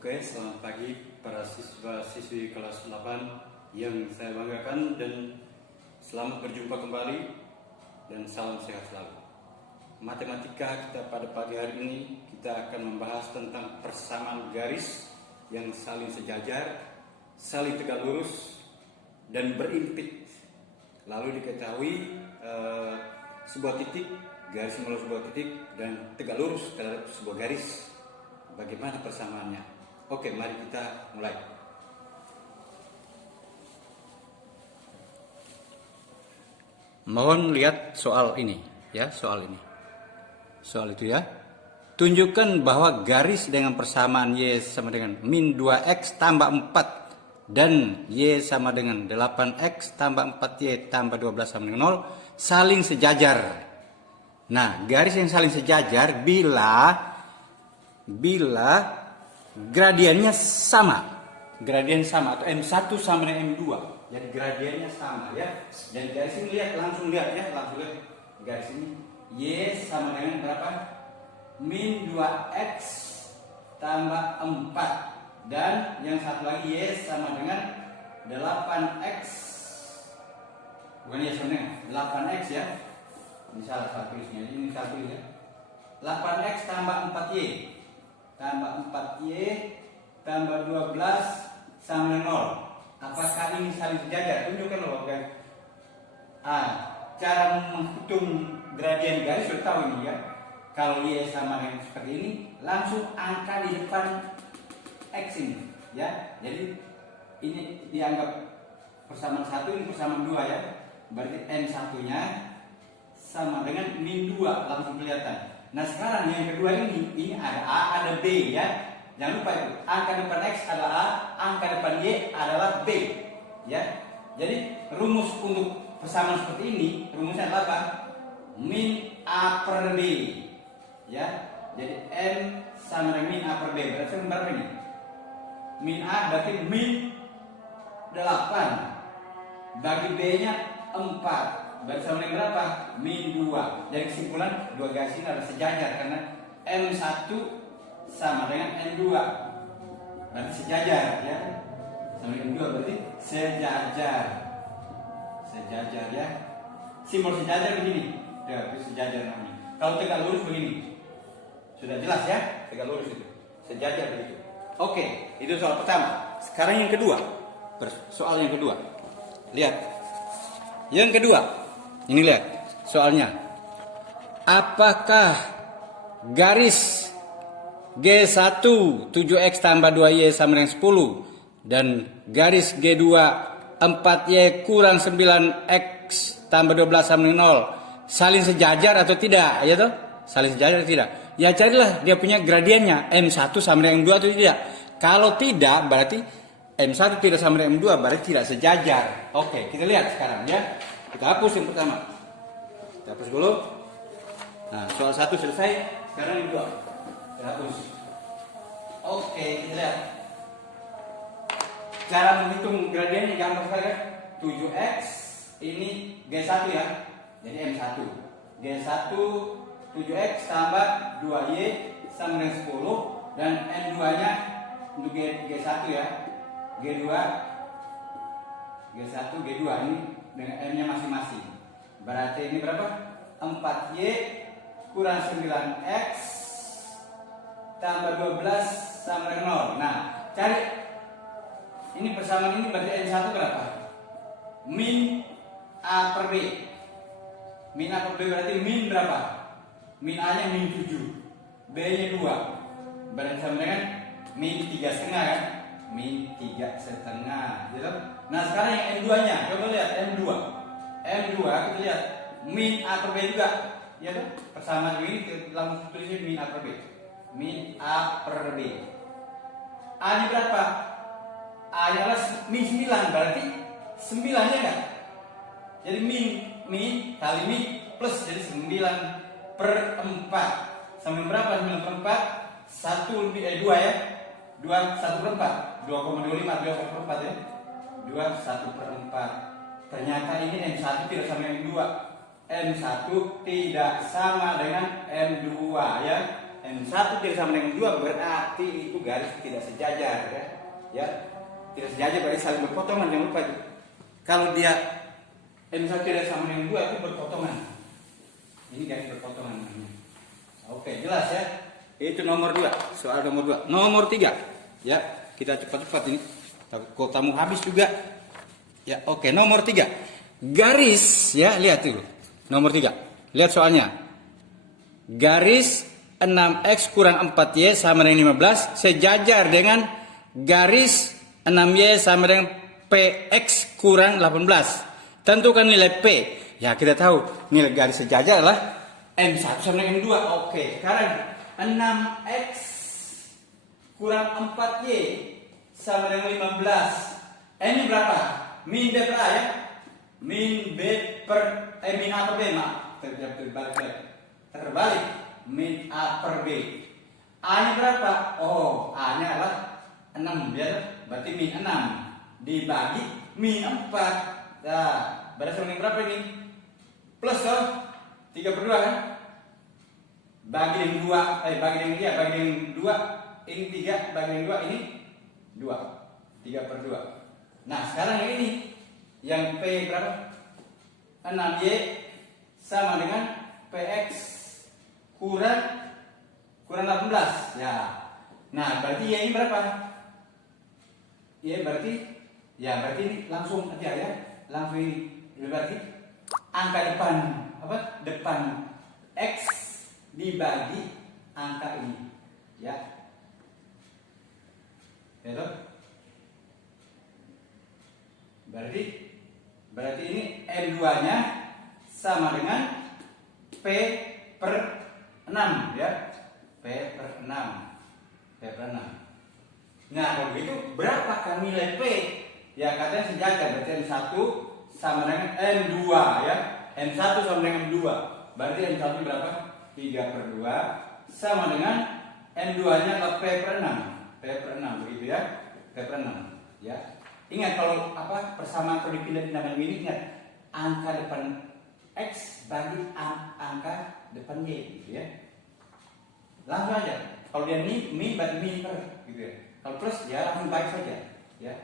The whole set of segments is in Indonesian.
Oke, selamat pagi para siswa-siswi kelas 8 yang saya banggakan, dan selamat berjumpa kembali dan salam sehat selalu. Matematika kita pada pagi hari ini kita akan membahas tentang persamaan garis yang saling sejajar, saling tegak lurus dan berimpit. Lalu diketahui sebuah titik, garis melalui sebuah titik dan tegak lurus terhadap sebuah garis. Bagaimana persamaannya? Oke, mari kita mulai. Mohon lihat soal ini, ya, soal ini. Soal itu ya. Tunjukkan bahwa garis dengan persamaan Y sama dengan min 2X tambah 4 dan Y sama dengan 8X tambah 4Y tambah 12 sama dengan 0 saling sejajar. Nah, garis yang saling sejajar bila gradiennya sama. Gradien sama atau M1 sama dengan M2. Jadi gradiennya sama ya. Dan garis ini langsung lihat garis ini. Y sama dengan berapa? Min 2X tambah 4. Dan yang satu lagi Y sama dengan 8X. Bukan Y sama dengan 8X ya. Ini salah satu tulisnya. Ini satu ya. 8X tambah 4Y tambah 4Y tambah 12 sama dengan 0. Apakah ini saling sejajar? Tunjukkan loh guys. Cara menghitung gradien garis sudah tahu ini ya. Kalau Y sama dengan seperti ini, langsung angka di depan X ini ya. Jadi ini dianggap persamaan 1, ini persamaan 2 ya. Berarti M1 nya sama dengan min 2, langsung kelihatan. Nah sekarang yang kedua ini ada A, ada B ya. Jangan lupa itu, angka depan X adalah A, angka depan Y adalah B ya. Jadi rumus untuk persamaan seperti ini, rumusnya adalah apa? Min A per B ya. Jadi M sama dengan min A per B, berarti berapa ini? Min A berarti min 8, bagi B nya 4, berarti sama dengan berapa? Min 2. Jadi kesimpulan dua garis ini adalah sejajar karena M1 sama dengan M2. Berarti sejajar ya. Sama dengan M2 berarti sejajar. Sejajar ya. Simbol sejajar begini. Ya, itu sejajar namanya. Kalau tegak lurus begini. Sudah jelas ya? Tegak lurus itu. Sejajar begitu. Oke, itu soal pertama. Sekarang yang kedua. Soal yang kedua. Lihat. Yang kedua. Ini lihat soalnya. Apakah garis G1 7X tambah 2Y sama dengan 10 dan garis G2 4Y kurang 9X tambah 12 sama dengan 0 saling sejajar atau tidak? Ya toh? Saling sejajar atau tidak? Ya carilah dia punya gradiennya M1 sama dengan M2 atau tidak. Kalau tidak berarti M1 tidak sama dengan M2 berarti tidak sejajar. Oke, kita lihat sekarang ya. Kita hapus yang pertama. Kita hapus dulu. Nah, soal 1 selesai. Sekarang yang kedua. Kita hapus. Oke, kita lihat. Cara menghitung gradiennya gampang sekali kan? 7X ini G1 ya. Jadi M1. G1 7X tambah 2Y sama dengan 10 dan M2-nya untuk G1 ya. G2 G2 ini dengan M-nya masing-masing. Berarti ini berapa? 4Y kurang 9X tambah 12 sama dengan 0. Nah, cari ini persamaan ini berarti M1 berapa? Min A per B. Min A per B berarti min berapa? Min A-nya min 7, B-nya 2. Berarti sama dengan min 3,5 kan? Min 3,5 gitu. Nah sekarang yang M2-nya, coba lihat M2 kita lihat min A per B juga ya tuh, persamaan ini langsung tulisnya min A per B. Min A per B. A-nya berapa? A-nya adalah min 9, berarti 9-nya kan? Jadi min kali min plus, jadi 9 per 4 sama berapa? 9 per 4 1 lebih 2 ya. 1 per 4 2,25 2 per 4 ya. 1 per 4. Ternyata ini M1 tidak sama dengan M2. M1 tidak sama dengan M2 ya. M1 tidak sama dengan 2 berarti itu garis tidak sejajar ya. Ya. Tidak sejajar berarti saling berpotongan, jangan lupa itu. Kalau dia M1 tidak sama dengan 2 itu berpotongan. Ini garis berpotongan namanya. Oke, jelas ya. Itu nomor 2, soal nomor 2. Nomor 3. Ya, kita cepat-cepat ini. Kotamu habis juga. Ya, oke, nomor 3. Garis ya, lihat dulu. Nomor 3. Lihat soalnya. Garis 6x kurang 4y sama dengan 15 sejajar dengan garis 6y sama dengan px kurang 18. Tentukan nilai p. Ya, kita tahu nilai garis sejajar adalah M1 sama dengan M2. Oke, sekarang 6x kurang 4y sama dengan 15. Ini berapa? Min B per A ya? Min B per min A per B, maaf. Terbalik. Min A per B. A-nya berapa? Oh, A-nya adalah 6 ya. Berarti min 6 dibagi min 4. Nah, berarti sama dengan berapa ini? Plus toh 3 per 2 kan? Bagi yang 2, bagi yang dia, bagi yang 2 ini 3, bagi yang 2 ini 2. 3 per 2. Nah, sekarang yang ini yang P berapa? 6Y sama dengan PX kurang 18. Ya. Nah, berarti Y ini berapa? Y berarti ini langsung aja ya. Langsung ini. Berarti angka depan apa? Depan X dibagi angka ini. Ya. Ya. Berarti ini M2-nya sama dengan P per 6 ya. P per 6. P per 6. Nah, kalau begitu berapakah nilai P? Ya, katanya sejajar. Berarti M1 sama dengan M2 ya. M1 sama dengan M2. Berarti M1 berapa? 3 per 2 sama dengan M2-nya adalah P per 6. P per 6 begitu ya. P per 6 ya. Ingat kalau persamaan kalau dipindah-pindah ini, ingat angka depan X bagi angka depan Y gitu ya. Langsung aja. Kalau dia min berarti min per gitu ya. Kalau plus ya langsung bagi saja ya.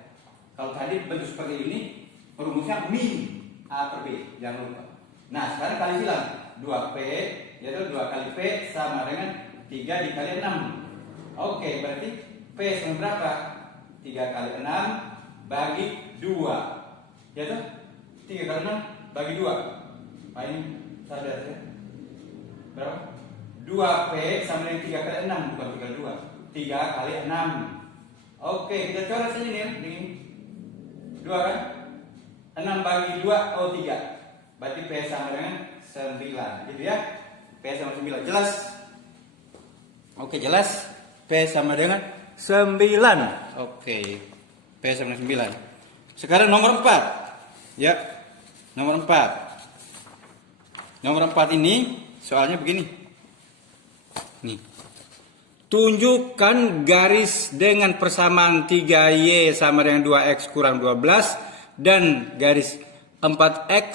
Kalau tadi bentuk seperti ini rumusnya min A per B, jangan lupa. Nah, sekarang kali silang 2P yaitu 2 kali P sama dengan 3 dikali 6. Oke, berarti P sama berapa? 3 kali 6 bagi 2. Ya toh? 3 kali 6 bagi 2. Nah, ini sadar ya. Berapa? 2P sama dengan 3 kali 6, bukan 3 kali 2. 3 kali 6. Oke, kita coret saja nih ya. Ini 2 kan? 6 bagi 2, oh 3. Berarti P sama dengan 9. Gitu ya. P sama 9. Jelas? Oke, jelas? P sama dengan 9. Oke. P sama dengan 9. Sekarang nomor 4. Ya. Nomor 4. Nomor 4 ini soalnya begini. Nih. Tunjukkan garis dengan persamaan 3Y sama dengan 2X kurang 12 dan garis 4X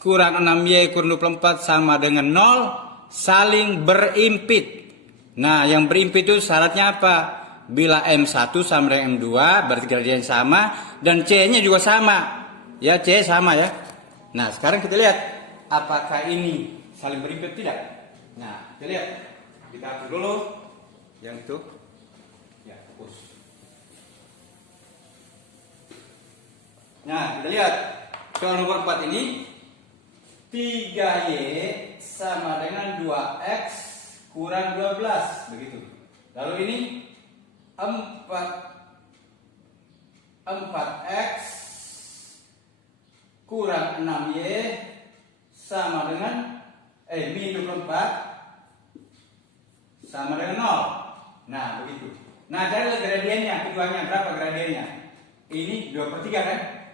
kurang 6Y kurang 24 sama dengan 0 saling berimpit. Nah, yang berimpit itu syaratnya apa? Bila M1 sama dengan M2 berarti gradiennya sama dan C-nya juga sama. Ya, C sama ya. Nah, sekarang kita lihat apakah ini saling berimpit tidak? Nah, kita lihat. Kita hapus dulu yang itu. Ya, hapus. Nah, kita lihat soal nomor 4 ini 3Y sama dengan 2X kurang 12 begitu. Lalu ini 4X kurang 6Y sama dengan min 24 sama dengan 0. Nah, begitu. Nah, cari gradiennya, keduanya berapa gradiennya? Ini 2/3 kan?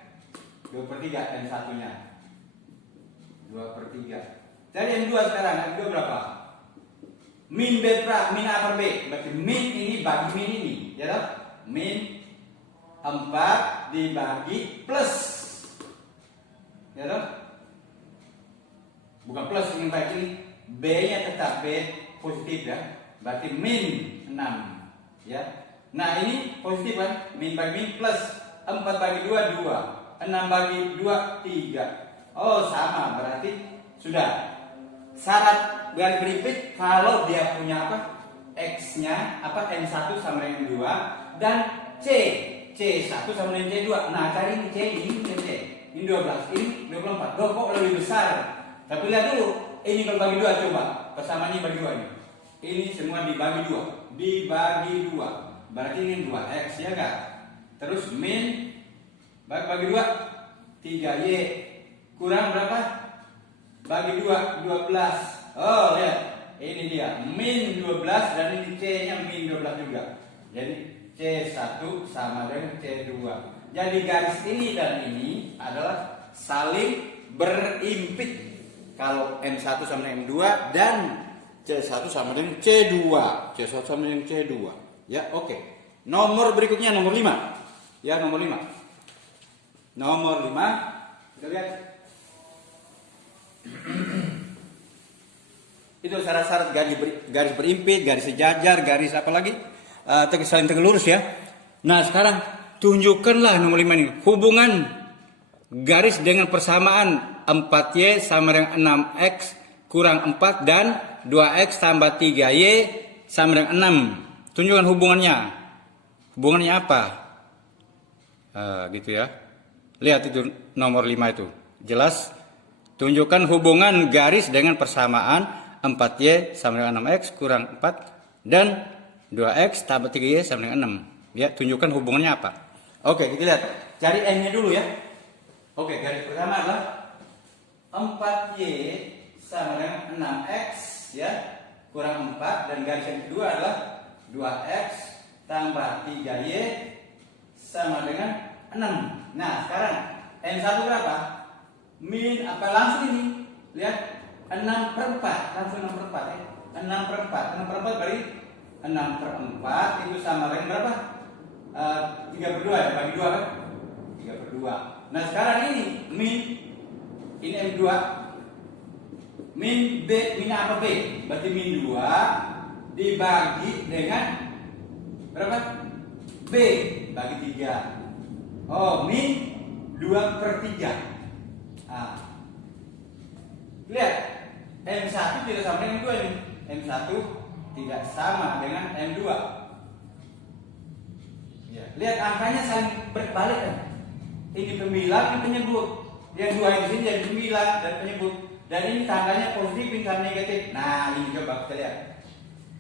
2/3 M1-nya. 2/3. Cari M2 sekarang, M2 berapa? Min B per min A per B. Berarti min ini bagi min ini, ya toh? Min 4 dibagi plus. Ya toh? Bukan plus, ingin baik ini B-nya tetap B positif ya. Berarti min 6 ya. Nah, ini positif kan? Min bagi min plus 4 bagi 2 2. 6 bagi 2 3. Oh, sama, berarti sudah. Syarat garis berimpit kalau dia punya apa? X-nya apa? N1 sama dengan 2 dan C1 sama dengan C2. Nah, cari ini C, ini C. Ini 12, ini 24. Loh, kok lebih besar? Tapi lihat dulu, ini kalau bagi 2 coba. Persamaannya bagi 2 ini. Ini semua dibagi 2. Dibagi 2. Berarti ini 2X ya enggak? Terus min bagi 2 3Y kurang berapa? Bagi 2 12. Oh, lihat. Ini dia min 12 dan ini C-nya min 12 juga. Jadi C1 sama dengan C2. Jadi garis ini dan ini adalah saling berimpit. Kalau M1 sama dengan M2 dan C1 sama dengan C2. C1 sama dengan C2. Ya, oke. Nomor berikutnya nomor 5. Ya, nomor 5. Nomor 5. Kita lihat. Itu syarat-syarat garis berimpit, garis sejajar, garis apa lagi? Saling tegak lurus ya. Nah, sekarang tunjukkanlah nomor 5 ini. Hubungan garis dengan persamaan 4Y sama dengan 6X kurang 4 dan 2X tambah 3Y sama dengan 6. Tunjukkan hubungannya. Hubungannya apa? Gitu ya. Lihat itu nomor 5 itu. Jelas. Tunjukkan hubungan garis dengan persamaan 4Y sama dengan 6X kurang 4 dan 2X tambah 3Y sama dengan 6. Ya, tunjukkan hubungannya apa. Oke, kita lihat. Cari N-nya dulu ya. Oke, garis pertama adalah 4Y sama dengan 6X ya, kurang 4 dan garis yang kedua adalah 2X tambah 3Y sama dengan 6. Nah, sekarang N1 berapa? Min apa langsung ini? Lihat 6/4, langsung 6/4 ya. 6/4 berarti 6/4 itu sama dengan berapa? 3/2 ya, bagi 2 kan? 3/2. Nah, sekarang ini min ini M2 min B, min apa B? Berarti min 2 dibagi dengan berapa? B bagi 3. Oh, min 2/3. Nah, lihat M1 tidak sama dengan 2 ini. M1 tidak sama dengan M2. Ya, lihat angkanya saling berbalik kan? Ini pembilang, ini penyebut. Yang 2 di sini jadi pembilang dan penyebut. Dan ini tandanya positif, ini tanda negatif. Nah, ini coba kita lihat.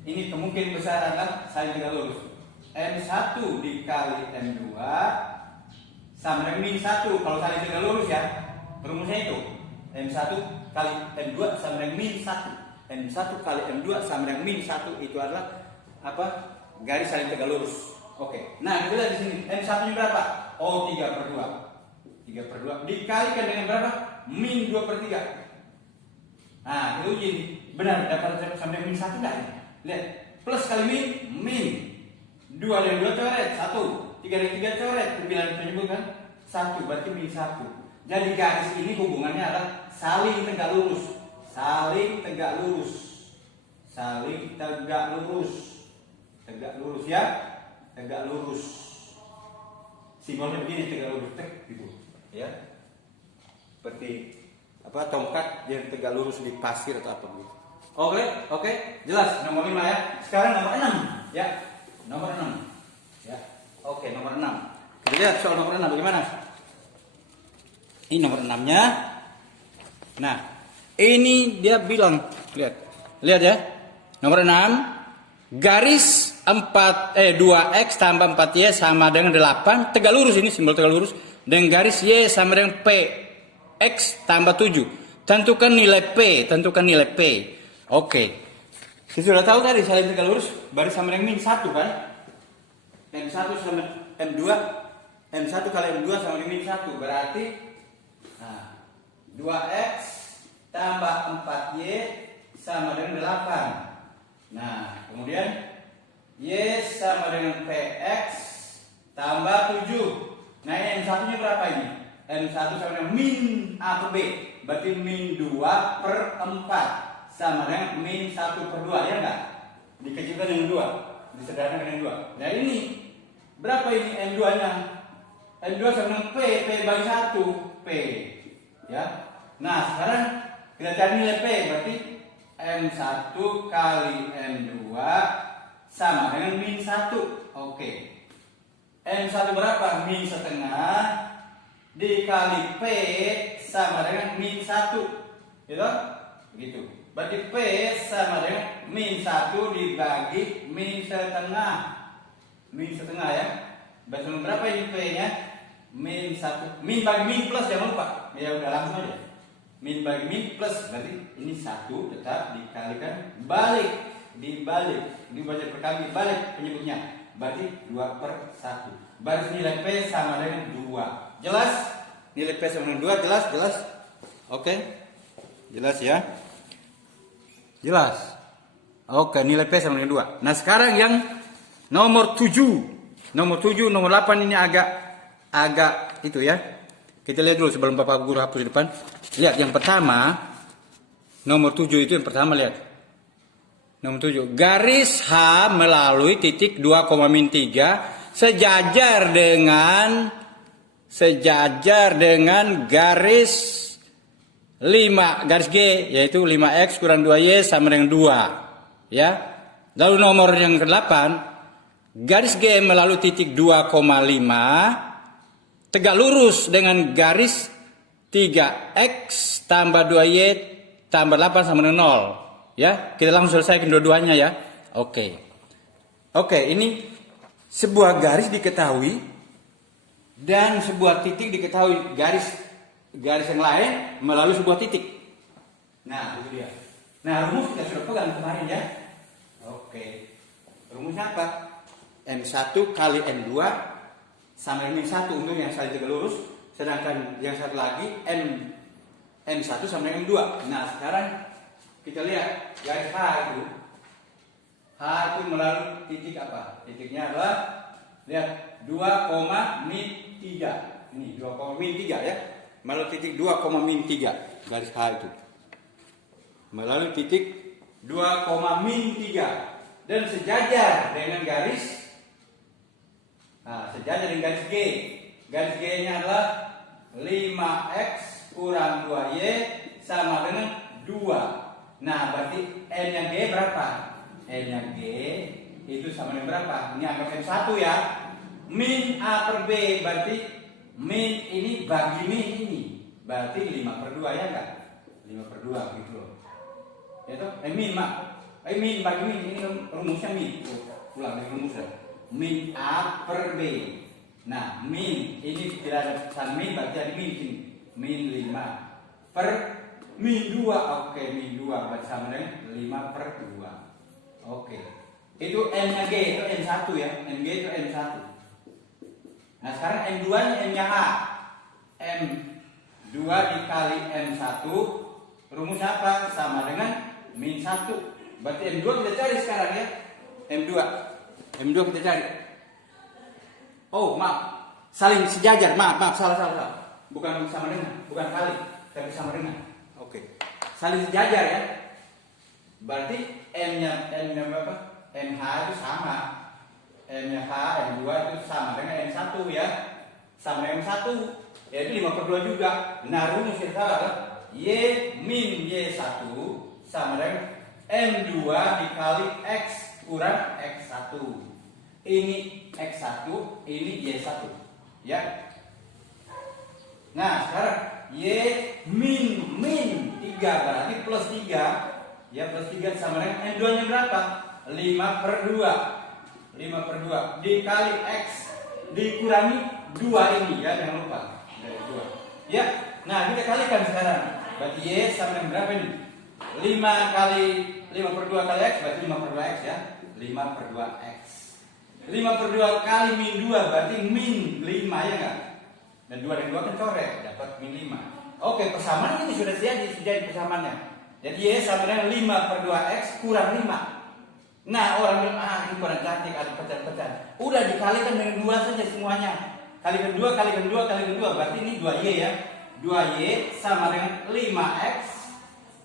Ini kemungkinan besar adalah saling tegak lurus. M1 dikali M2 sama dengan min 1 kalau saling tegak lurus ya. Rumusnya itu M1 kali M2 sama dengan min 1. M1 kali M2 sama dengan min 1 itu adalah apa? Garis saling tegak lurus. Oke. Nah, kita lihat di sini M1-nya berapa? Oh, 3/2. 3/2 dikalikan dengan berapa? Min 2/3. Nah, kita uji benar dapat sampai min 1 enggak? Lihat, plus kali min 2 dan 2 coret 1, 3 dan 3 coret 9 penyebut kan 1 berarti min 1. Jadi garis ini hubungannya adalah saling tegak lurus. Saling tegak lurus. Saling tegak lurus. Tegak lurus ya. Tegak lurus. Simbolnya begini, tegak lurus gitu. Ya. Seperti apa tongkat yang tegak lurus di pasir atau apa gitu. Oke, jelas nomor 5 ya. Sekarang nomor 6 ya. Nomor 6. Ya. Oke, nomor 6. Kita lihat soal nomor 6 bagaimana? Ini nomor 6-nya. Nah, ini dia bilang, lihat ya. Nomor 6, garis 2x tambah 4y sama dengan 8, tegak lurus, ini simbol tegak lurus, dengan garis y sama dengan p x tambah 7. Tentukan nilai p, Oke. Kita sudah tahu tadi saling tegak lurus baris sama dengan min 1 kan? M1 sama M2, M1 kali M2 sama dengan min 1 berarti 2x tambah 4y sama dengan 8. Nah, kemudian y sama dengan px tambah 7. Nah, ini M1-nya berapa ini? M1 sama dengan min A per B. Berarti min 2/4 sama dengan min 1 per 2, ya enggak? Dikecilkan dengan 2, disederhanakan dengan 2. Nah ini, berapa ini M2 nya? M2 sama dengan P bagi 1, P. Ya. Nah sekarang kita cari nilai P, berarti M1 kali M2 sama dengan min 1. Oke. M1 berapa? Min setengah dikali P sama dengan min 1. Gitu? Begitu. Berarti P sama dengan min 1 dibagi min setengah. Min setengah ya. Berarti berapa ini P nya? Min 1. Min bagi min plus, jangan lupa. Ya udah langsung aja. Min bagi min plus, berarti ini 1 tetap dikalikan balik. Dibalik. Ini baca perkali balik penyebutnya. Berarti 2 per 1. Berarti nilai P sama dengan 2. Jelas? Nilai P sama dengan 2, jelas? Jelas? Oke. Jelas ya? Jelas? Oke, nilai P sama dengan 2. Nah sekarang yang nomor 7. Nomor 7, nomor 8 ini agak itu ya. Kita lihat dulu sebelum Bapak Guru hapus di depan. Lihat yang pertama. Nomor 7 itu yang pertama, lihat. Nomor 7. Garis H melalui titik 2,-3 sejajar dengan garis 5 garis G, yaitu 5x kurang 2y sama dengan 2. Ya. Lalu nomor yang ke-8, garis G melalui titik 2,5 tegak lurus dengan garis 3x tambah 2y tambah 8 sama dengan 0. Ya, kita langsung selesaikan dua-duanya ya. Oke. Oke, ini sebuah garis diketahui dan sebuah titik diketahui, garis yang lain melalui sebuah titik. Nah, itu dia. Nah, rumus kita sudah pegang kemarin ya. Oke. Rumusnya apa? M1 kali M2 sama dengan 1 untuk yang saling tegak lurus, sedangkan yang satu lagi M1 sama dengan M2. Nah, sekarang kita lihat garis H itu. H itu melalui titik apa? Titiknya adalah lihat 2,-3. Ini 2,-3 ya. Melalui titik 2,-3 garis H itu. Melalui titik 2,-3 dan sejajar dengan garis G. Garis G-nya adalah 5x kurang 2y sama dengan 2. Nah, berarti N-nya G berapa? N-nya G itu sama dengan berapa? Ini anggap M1 ya. Min A per B, berarti min ini bagi min ini. Berarti 5 per 2 ya enggak? 5 per 2 gitu loh. Ya toh? Min bagi min, ini rumusnya min. Ulang dari rumusnya. Min A per B. Nah, min ini tidak ada pesan min, berarti ada min sini. Min 5 per min 2, oke, min 2 berarti sama dengan 5 per 2. Oke. Itu N-nya G, itu N1 ya. N-G itu N1. Nah, sekarang M2 nya M-nya H. M2 dikali M1, rumus apa? Sama dengan min 1. Berarti M2 kita cari sekarang ya. M2 kita cari. Oh, maaf. Saling sejajar, maaf, salah. Bukan sama dengan, bukan kali, tapi sama dengan. Oke. Saling sejajar ya. Berarti M-nya berapa? MH itu sama. M-nya H, M2 itu sama dengan M1 ya. Sama dengan M1. Yaitu 5 per 2 juga. Nah, rumus kita adalah Y min Y1 sama dengan M2 dikali X kurang X1. Ini X1, ini Y1. Ya. Nah, sekarang Y min 3 berarti plus 3. Ya, plus 3 sama dengan N2 nya berapa? 5 per 2. 5 per 2 dikali X dikurangi 2 ini ya, jangan lupa. Dari 2. Ya. Nah, kita kalikan sekarang. Berarti Y sama dengan berapa ini? 5 per 2 kali X berarti 5 per 2X ya. 5 per 2X. 5 per 2 kali min 2 berarti min 5 ya enggak? Dan 2 dan 2 kan coret, dapat min 5. Oke, persamaan ini sudah jadi persamaannya. Jadi Y sama dengan 5 per 2X kurang 5. Nah, orang bilang, ini kurang cantik, ada pecahan-pecahan. Udah dikalikan dengan 2 saja semuanya. Kalikan 2, kalikan 2, kalikan 2. Berarti ini 2Y ya. 2Y sama dengan 5X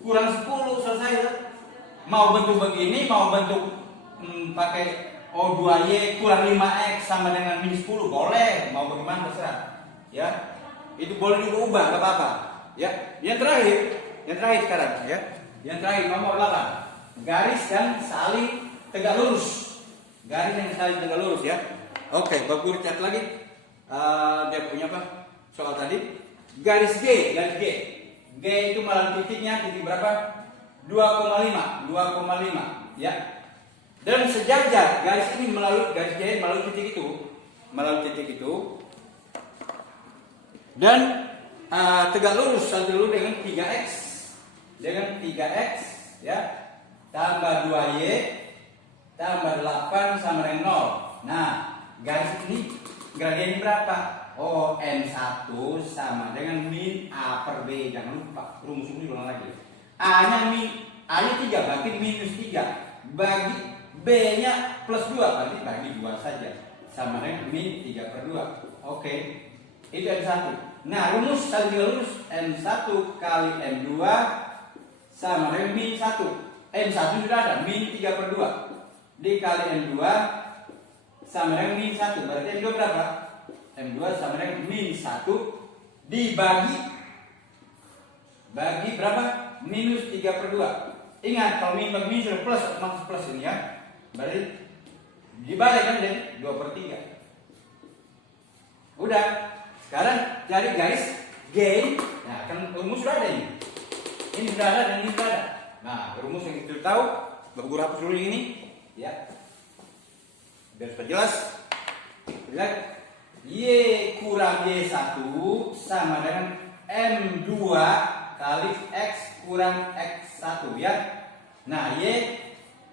kurang 10, selesai ya. mau bentuk begini, mau bentuk pakai O2Y kurang 5X sama dengan min 10, boleh, mau bagaimana terserah. Ya, itu boleh diubah, nggak apa-apa. Ya, yang terakhir sekarang, ya, yang terakhir nomor 8, garis yang saling tegak lurus, garis yang saling tegak lurus, ya. Oke, bagus, cat lagi. Dia punya apa? Soal tadi, garis G, G itu malam titiknya titik berapa? 2,5, ya. Dan sejajar garis ini garis G melalui titik itu, dan tegak lurus satu dengan 3x, ya, tambah 2y tambah 8 sama dengan 0. Nah, garis ini gradiennya berapa? Oh, n1 sama dengan min a per b. Jangan lupa rumus ini ulang lagi. A-nya 3 berarti minus 3, bagi B-nya plus 2 berarti bagi 2 saja, sama dengan min 3 per 2. Oke, itu n1. Nah, rumus tadi lurus n1 kali n2 sama dengan min 1. n1 sudah ada, min 3 per 2 dikali n2 sama dengan min 1, berarti n2 berapa? n2 sama dengan min 1 dibagi berapa? Minus 3 per 2. Ingat, kalau min bagi min sudah plus, maksud plus ini, ya. Berarti dibalik kan jadi 2 per 3. Udah. Sekarang cari garis G. Nah, kan rumus sudah ada ini. Ini sudah ada dan ini sudah ada. Nah, rumus yang kita tahu, Bapak Guru hapus dulu ini, ya. Biar supaya jelas. Lihat, Y kurang Y1 sama dengan M2 kali X kurang X1, ya. Nah, Y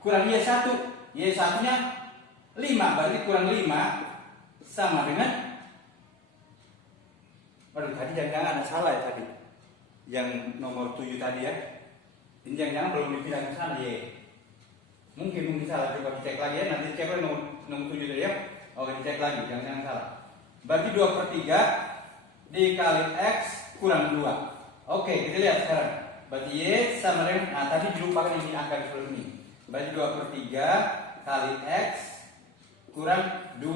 kurang Y1, Y1 nya 5, berarti kurang 5 sama dengan, waduh, tadi jangan-jangan ada salah ya tadi, yang nomor 7 tadi, ya. Ini jangan-jangan belum dipindah ke sana, Y. Mungkin salah, coba dicek lagi, ya. Nanti cek lagi nomor 7 tadi, ya. Oke, dicek lagi, jangan-jangan salah. Berarti 2 per 3 dikali X kurang 2. Oke, kita lihat sekarang. Berarti Y sama dengan, nah tadi dilupakan ini angka di sebelah ini. Berarti 2 per 3 kali X kurang 2.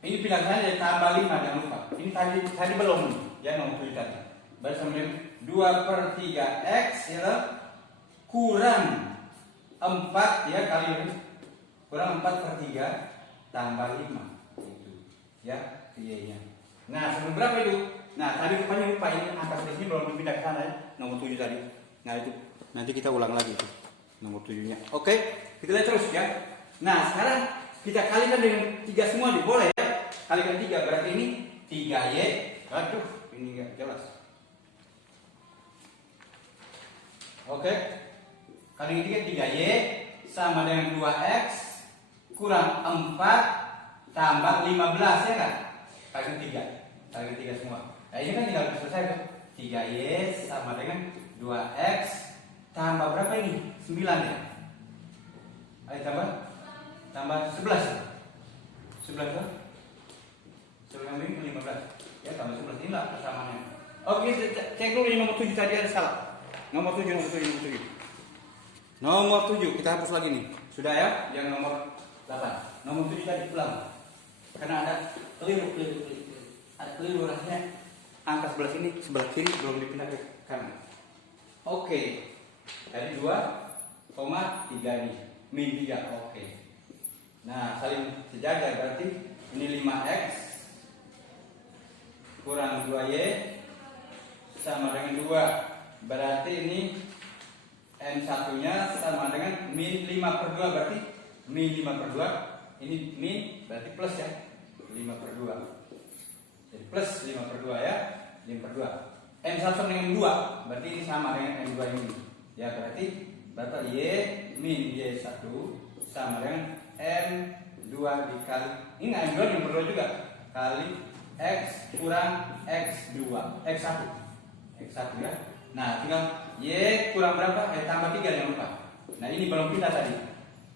Ini pindah sana jadi tambah 5, jangan lupa. Ini tadi belum, ya, nomor 7 tadi. Berarti sama dengan 2 per 3 X, ya, kurang 4, ya, kali ini. Kurang 4 per 3 tambah 5. Itu, ya, Y-nya. Nah, sebelum berapa itu? Nah, tadi rupanya lupa ini angka sebelah sini belum pindah ke sana, ya, nomor 7 tadi. Nah, itu nanti kita ulang lagi itu nomor 7-nya. Oke, kita lihat terus, ya. Nah, sekarang kita kalikan dengan 3 semua nih, boleh, ya? Kalikan 3 berarti ini 3Y. Aduh, ini enggak jelas. Oke. Kali 3Y sama dengan 2X kurang 4 tambah 15, ya kan? Kali 3 semua. Nah, ini kan tinggal selesai kan? 3Y sama dengan 2X tambah berapa ini? 9, ya? Ayo tambah 11. 11 kan? 11 ini 15. Ya, tambah 11 ini lah persamaannya. Oke, cek dulu ini nomor 7 tadi ada salah. Nomor 7. Nomor 7 kita hapus lagi nih. Sudah, ya? Yang nomor 8. Nomor 7 tadi ulang. Karena ada keliru. Ada keliru, rasanya angka sebelah sini, sebelah kiri belum dipindah ke kanan. Oke. Tadi 2,3 ini. Min 3. Oke. Nah, saling sejajar berarti ini 5X kurang 2Y sama dengan 2. Berarti ini N1-nya sama dengan min 5 per 2, berarti min 5 per 2. Ini min berarti plus, ya, 5 per 2. Jadi plus 5 per 2, ya, 5 per 2. N1 sama dengan 2, berarti ini sama dengan N2 ini. Ya, berarti berapa? Y min Y1 sama dengan N2 dikali, ini N2 yang berdua juga, kali X kurang X2, X1, ya. Nah, tinggal Y kurang berapa? Tambah 3, jangan lupa. Nah, ini belum pindah tadi.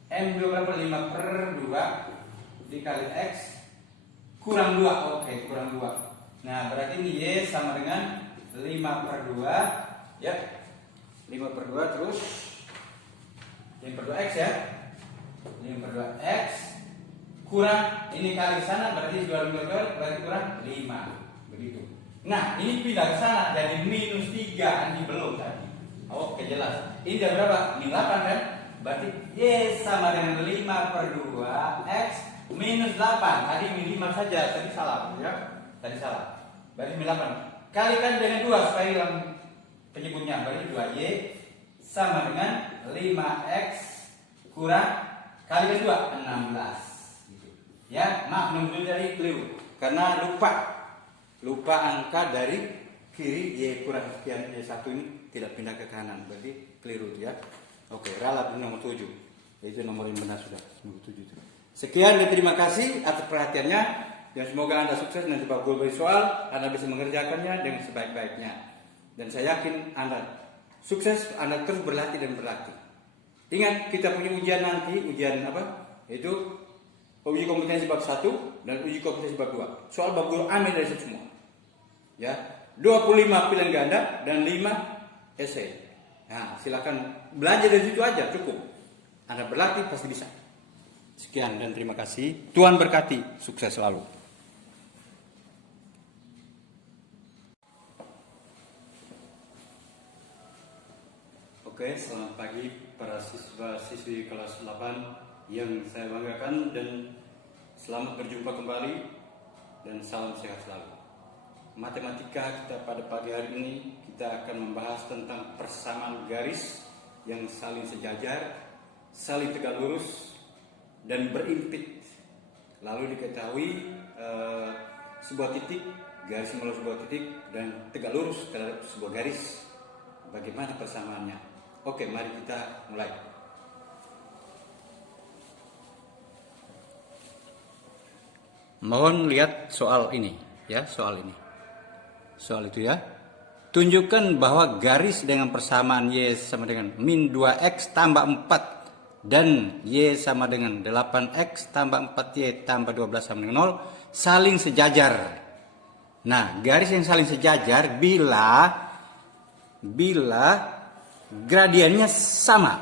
M2 berapa? 5 per 2 dikali X kurang 2. Oke, kurang 2. Nah, berarti ini Y sama dengan 5 per 2, ya. 5/2 terus 5/2x ya. 5/2x kurang ini kali ke sana berarti 2/2 berarti kurang 5. Begitu. Nah, ini pindah ke sana jadi -3 ini belum tadi. Oke, jelas. Ini jadi berapa? -8 kan? Berarti Y sama dengan 5/2x -8. Tadi -5 saja, tadi salah ya. Tadi salah. Berarti -8. Kalikan dengan 2 supaya hilang penyebutnya. Berarti 2Y sama dengan 5x kurang kali kedua 16 gitu. Ya, maaf nomor dari keliru karena lupa angka dari kiri Y kurang sekian Y1 ini tidak pindah ke kanan, berarti keliru itu ya. Oke, ralat nomor 7. Itu nomor yang benar sudah, nomor 7 itu. Sekian dan terima kasih atas perhatiannya dan semoga Anda sukses nanti Pak Guru beri soal, Anda bisa mengerjakannya dengan sebaik-baiknya. Dan saya yakin Anda sukses, Anda terus berlatih dan berlatih. Ingat, kita punya ujian nanti, ujian apa? Itu uji kompetensi bab 1 dan uji kompetensi bab 2. Soal bab guru ambil dari situ semua. Ya, 25 pilihan ganda dan 5 esai. Nah, silakan belajar dari situ aja, cukup. Anda berlatih pasti bisa. Sekian dan terima kasih. Tuhan berkati, sukses selalu. Oke, selamat pagi para siswa-siswi kelas 8 yang saya banggakan dan selamat berjumpa kembali dan salam sehat selalu. Matematika kita pada pagi hari ini kita akan membahas tentang persamaan garis yang saling sejajar, saling tegak lurus dan berimpit. Lalu diketahui sebuah titik, garis melalui sebuah titik dan tegak lurus terhadap sebuah garis. Bagaimana persamaannya? Oke, mari kita mulai. Mohon lihat soal ini, ya, soal ini. Soal itu ya. Tunjukkan bahwa garis dengan persamaan Y sama dengan -2x tambah 4 dan Y sama dengan 8x tambah 4Y tambah 12 sama dengan 0 saling sejajar. Nah, garis yang saling sejajar bila gradiennya sama.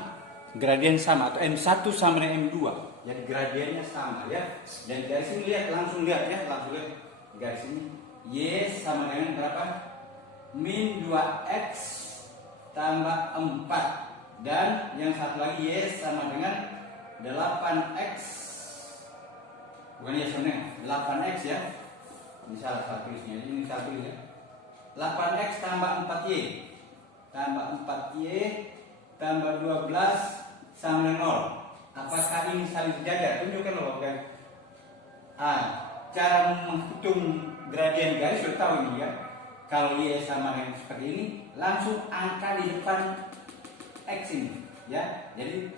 Gradien sama atau M1 sama dengan M2. Jadi gradiennya sama ya. Dan garis ini langsung lihat ya, langsung lihat garis ini. Y sama dengan berapa? -2x tambah 4 dan yang satu lagi Y sama dengan 8x. Bukan Y sama dengan 8x ya. Ini salah tulisnya, ini salah tulis ya. 8x tambah 4Y tambah 4Y tambah 12 sama dengan 0. Apakah ini saling sejajar? Tunjukkan loh kan. Cara menghitung gradien garis sudah tahu ini ya. Kalau Y sama dengan seperti ini, langsung angka di depan X ini ya. Jadi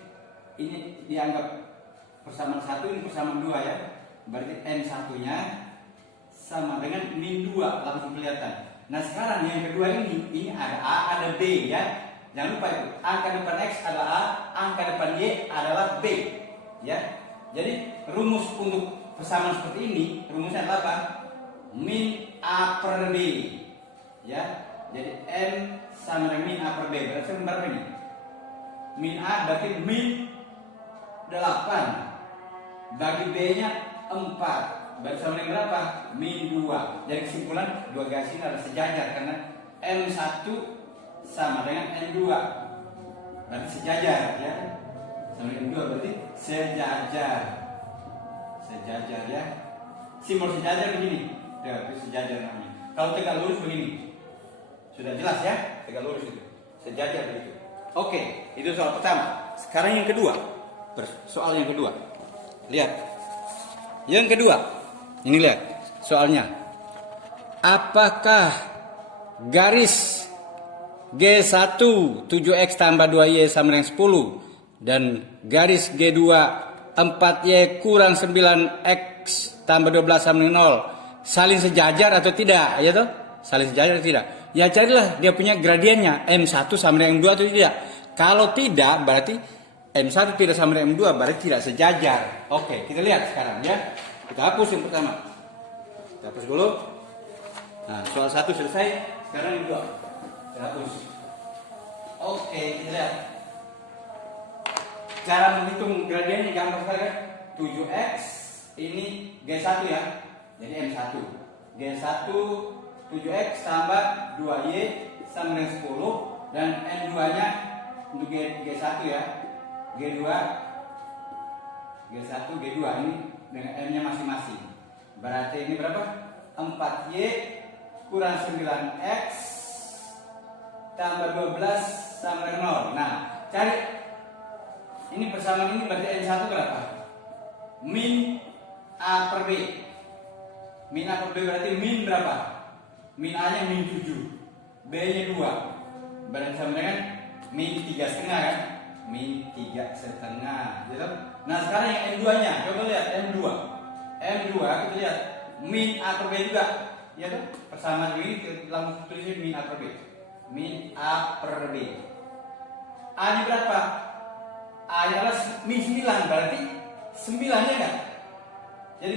ini dianggap persamaan 1, ini persamaan 2 ya. Berarti M1-nya sama dengan -2, langsung kelihatan. Nah, sekarang yang kedua ini ada A, ada B ya. Jangan lupa itu, angka depan X adalah A, angka depan Y adalah B ya. Jadi rumus untuk persamaan seperti ini, rumusnya adalah apa? -A/B ya. Jadi M sama dengan -A per B. Berarti berapa ini? -A berarti -8. Bagi B-nya 4. Berarti sama dengan berapa? -2. Jadi kesimpulan dua garis ini adalah sejajar karena M1 sama dengan M2. Berarti sejajar ya. Sama dengan M2 berarti sejajar. Sejajar ya. Simbol sejajar begini. Ya, itu sejajar namanya. Kalau tegak lurus begini. Sudah jelas ya? Tegak lurus itu. Sejajar begitu. Oke, itu soal pertama. Sekarang yang kedua. Soal yang kedua. Lihat. Yang kedua. Ini lihat soalnya. Apakah garis G1 7x tambah 2y sama dengan 10 dan garis G2 4y kurang 9x tambah 12 sama dengan 0 saling sejajar atau tidak? Ya toh? Saling sejajar atau tidak? Ya carilah dia punya gradiennya M1 sama dengan M2 atau tidak. Kalau tidak berarti M1 tidak sama dengan M2 berarti tidak sejajar. Oke, kita lihat sekarang ya. Kita hapus yang pertama. Kita hapus dulu. Nah, soal 1 selesai. Sekarang yang kedua. Kita hapus. Oke, kita lihat. Cara menghitung gradiennya gampang sekali kan? 7x ini G1 ya. Jadi M1. G1 7x tambah 2y sama dengan 10 dan M2-nya untuk G1 ya. G2 G1 G2 ini dengan M-nya masing-masing. Berarti ini berapa? 4y kurang 9x tambah 12 sama dengan 0. Nah, cari ini persamaan ini berarti N1 berapa? Min A per B. Min A per B berarti min berapa? Min A nya min 7, B nya 2. Berarti sama dengan min 3,5 kan? Min 3,5 gitu. Nah sekarang yang M2 nya, coba lihat M2. M2 kita lihat min A per B juga. Ya tuh, persamaan ini kita langsung tulis min A per B. Min A per B. A nya berapa? A nya adalah min 9, berarti 9 nya kan? Jadi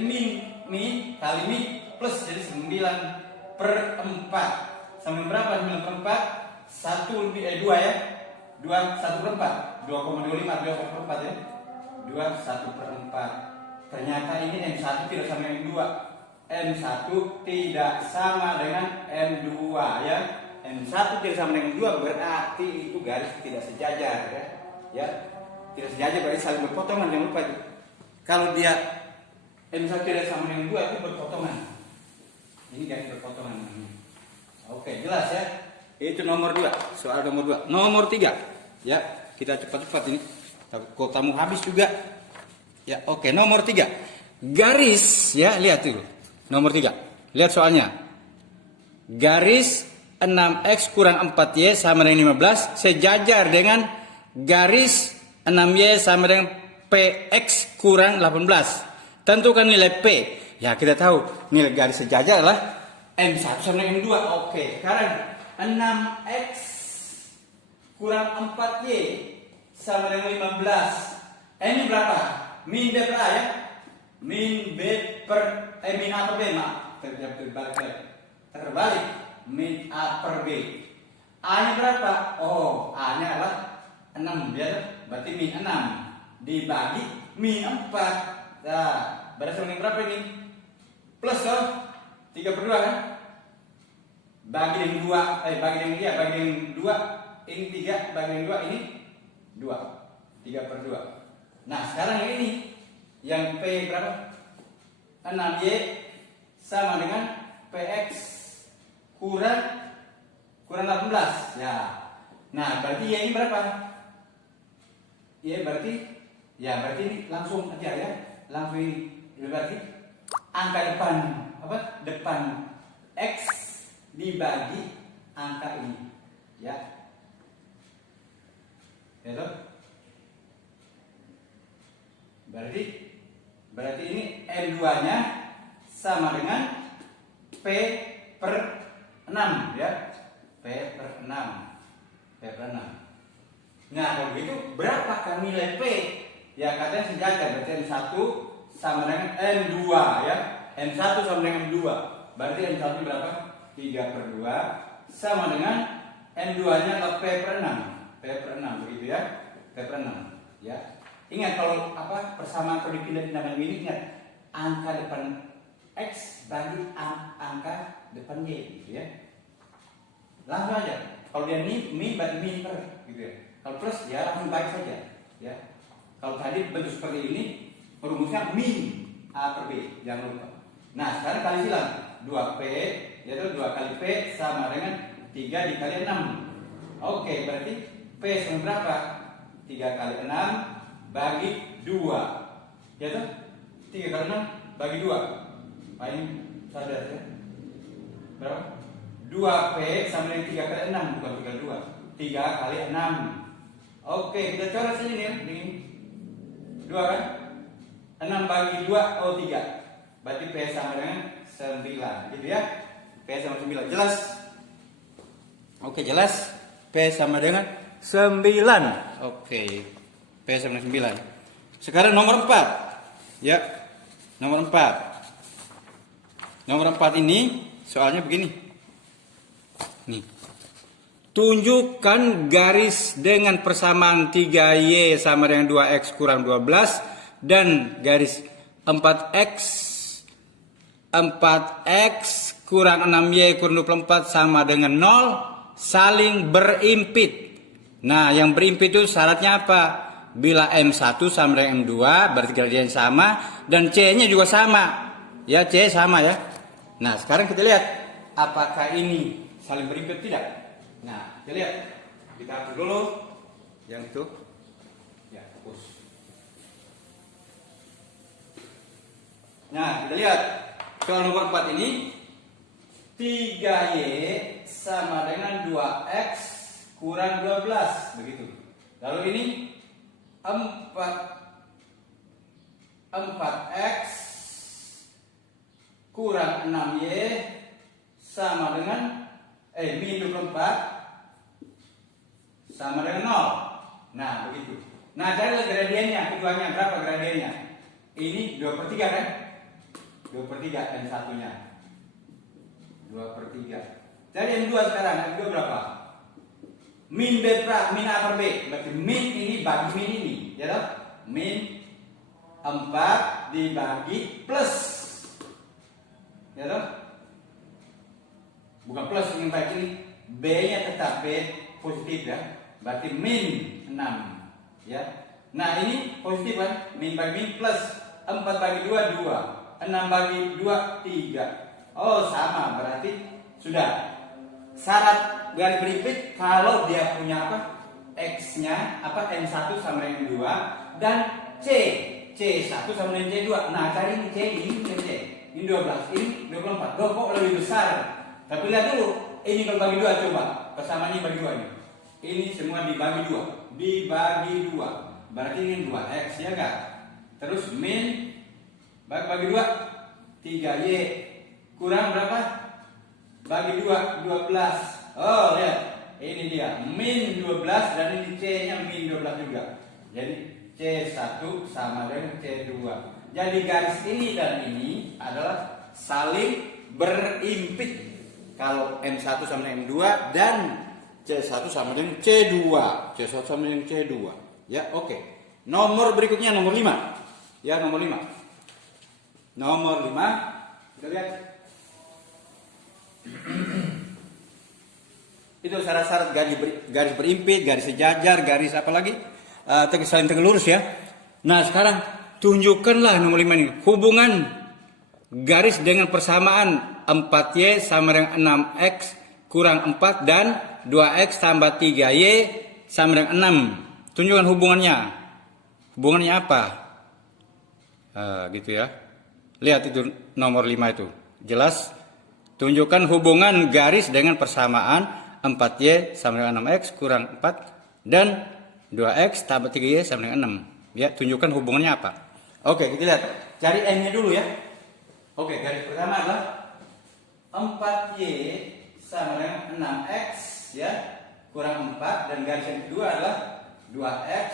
min kali min plus jadi 9 per 4. Sama berapa 9 per 4? 1 lebih 2 ya. 1 per 4 2,25 2 per 4 ya. 1 per 4. Ternyata ini M1 tidak sama dengan M2. M1 tidak sama dengan M2 ya. M1 tidak sama dengan M2 berarti itu garis tidak sejajar ya. Ya. Tidak sejajar berarti saling berpotongan, jangan lupa itu. Kalau dia M1 tidak sama dengan M2 itu berpotongan. Ini garis berpotongan. Oke, jelas ya. Itu nomor 2, soal nomor 2. Nomor 3. Ya, kita cepat-cepat ini. Kotamu habis juga. Ya, oke, nomor 3. Garis ya, lihat dulu. Nomor 3. Lihat soalnya. Garis 6x kurang 4y sama dengan 15 sejajar dengan garis 6y sama dengan px kurang 18. Tentukan nilai p. Ya, kita tahu nilai garis sejajar adalah M1 sama dengan M2. Oke, sekarang 6x kurang 4y sama dengan 15. Ini berapa? Min B per A ya? Min B per min A per B, maaf. Terbalik. Min A per B. A nya berapa? Oh, A nya adalah 6 ya. Berarti min 6 dibagi min 4. Nah, berarti sama dengan berapa ini? Plus toh 3 per 2 kan? Bagi dengan 2, bagi dengan dia, bagi dengan 2, ini 3, bagi dengan 2, ini 2. 3 per 2. Nah, sekarang yang ini, yang P berapa? 6Y sama dengan PX kurang 18. Ya. Nah, berarti Y ini berapa? Y berarti ini langsung aja ya. Langsung ini. Berarti angka depan apa? Depan X dibagi angka ini. Ya. Ya toh? Berarti ini M2-nya sama dengan P per 6 ya. P per 6. P per 6. Nah, kalau begitu berapakah nilai P? Ya, katanya sejajar, berarti M1 sama dengan M2 ya. M1 sama dengan M2. Berarti M1 berapa? 3 per 2 sama dengan M2-nya adalah P per 6. P per 6 begitu ya. P per 6 ya. Ingat kalau persamaan kalau dipindah-pindah ini, ingat angka depan X bagi angka depan Y gitu ya. Langsung aja. Kalau dia min berarti min per gitu ya. Kalau plus ya langsung bagi saja ya. Kalau tadi bentuk seperti ini rumusnya min A per B, jangan lupa. Nah, sekarang kali silang 2P yaitu 2 kali P sama dengan 3 dikali 6. Oke, berarti P sama berapa? 3 kali 6 bagi 2. Ya toh? 3 kali 6 bagi 2. Paling sadar ya. Berapa? 2P sama dengan 3 kali 6, bukan 3 kali 2. 3 kali 6. Oke, kita coret sini ya. Ini 2 kan? 6 bagi 2, oh 3. Berarti P sama dengan 9. Gitu ya. P sama 9. Jelas? Oke, jelas. P sama dengan 9. Oke. P sama dengan 9. Sekarang nomor 4. Ya. Nomor 4. Nomor 4 ini soalnya begini. Nih. tunjukkan garis dengan persamaan 3Y sama dengan 2X kurang 12 dan garis 4X kurang 6Y kurang 24 sama dengan 0 saling berimpit. Nah, yang berimpit itu syaratnya apa? Bila M1 sama dengan M2 berarti gradien sama dan C-nya juga sama. Ya, C sama ya. Nah, sekarang kita lihat apakah ini saling berimpit tidak? Nah, kita lihat. Kita hapus dulu yang itu. Ya, hapus. Nah, kita lihat soal nomor 4 ini 3Y sama dengan 2X kurang 12 begitu. Lalu ini 4X kurang 6Y sama dengan min 24 sama dengan 0. Nah, begitu. Nah, cari gradiennya, keduanya berapa gradiennya? Ini 2/3 kan? 2/3 M1 nya 2/3. Cari M2 sekarang, M2 berapa? Min B pra, min A per B. Berarti min ini bagi min ini, ya toh? Min 4 dibagi plus, ya toh? Bukan plus yang baik ini, B-nya tetap B positif ya. Berarti min 6, ya. Nah, ini positif kan? Min bagi min plus 4 bagi 2 2, 6 bagi 2 3. Oh, sama, berarti sudah. Syarat garis berimpit kalau dia punya apa? X-nya apa? M1 sama dengan M2 dan C1 sama dengan C2. Nah, cari ini C, ini C. Ini 12, ini 24. Loh, kok lebih besar? Tapi lihat dulu, ini kalau bagi 2 coba. Persamaannya bagi 2 ini. Ini semua dibagi 2. Dibagi 2. Berarti ini 2X ya enggak? Terus min bagi 2 3Y kurang berapa? Bagi 2 12. Oh, lihat. Ini dia min 12 dan ini C-nya min 12 juga. Jadi C1 sama dengan C2. Jadi garis ini dan ini adalah saling berimpit. Kalau M1 sama dengan M2 dan C1 sama dengan C2. C1 sama dengan C2. Ya, oke. Nomor berikutnya nomor 5. Ya, nomor 5. Nomor 5. Kita lihat. Itu syarat-syarat garis berimpit, garis sejajar, garis apa lagi? Saling tegak lurus ya. Nah, sekarang tunjukkanlah nomor 5 ini. Hubungan garis dengan persamaan 4Y sama dengan 6X kurang 4 dan 2X tambah 3Y sama dengan 6. Tunjukkan hubungannya. Hubungannya apa? Gitu ya. Lihat itu nomor 5 itu. Jelas. Tunjukkan hubungan garis dengan persamaan 4Y sama dengan 6X kurang 4 dan 2X tambah 3Y sama dengan 6. Ya, tunjukkan hubungannya apa. Oke, kita lihat. Cari N-nya dulu ya. Oke, garis pertama adalah 4Y sama dengan 6X ya kurang 4 dan garis yang kedua adalah 2X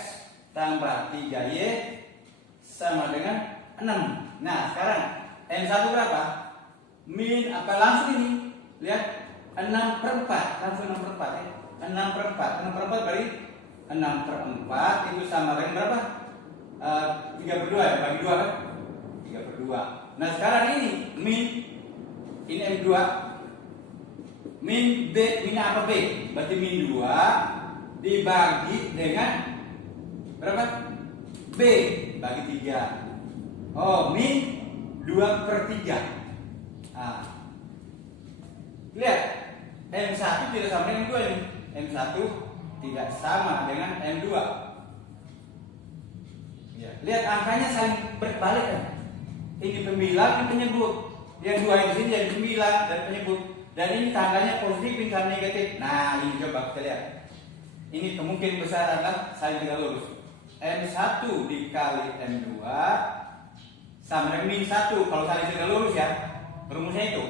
tambah 3Y sama dengan 6. Nah, sekarang N1 berapa? Min apa langsung ini? Lihat 6/4, langsung 6/4 ya. 6/4 berarti 6/4 itu sama dengan berapa? 3/2 ya, bagi 2 kan? 3/2. Nah, sekarang ini min ini M2 min B, min apa B? Berarti min 2 dibagi dengan berapa? B bagi 3. Oh, min 2/3. Nah, lihat M1 tidak sama dengan M2 ini. M1 tidak sama dengan M2. Ya, lihat angkanya saling berbalik kan? Ini pembilang, ini penyebut. Yang 2 di sini jadi pembilang dan penyebut. Dan ini tandanya positif, ini tanda negatif. Nah, ini coba kita lihat. Ini kemungkinan besar adalah saling tegak lurus. M1 dikali M2 sama dengan min 1 kalau saling tegak lurus ya. Rumusnya itu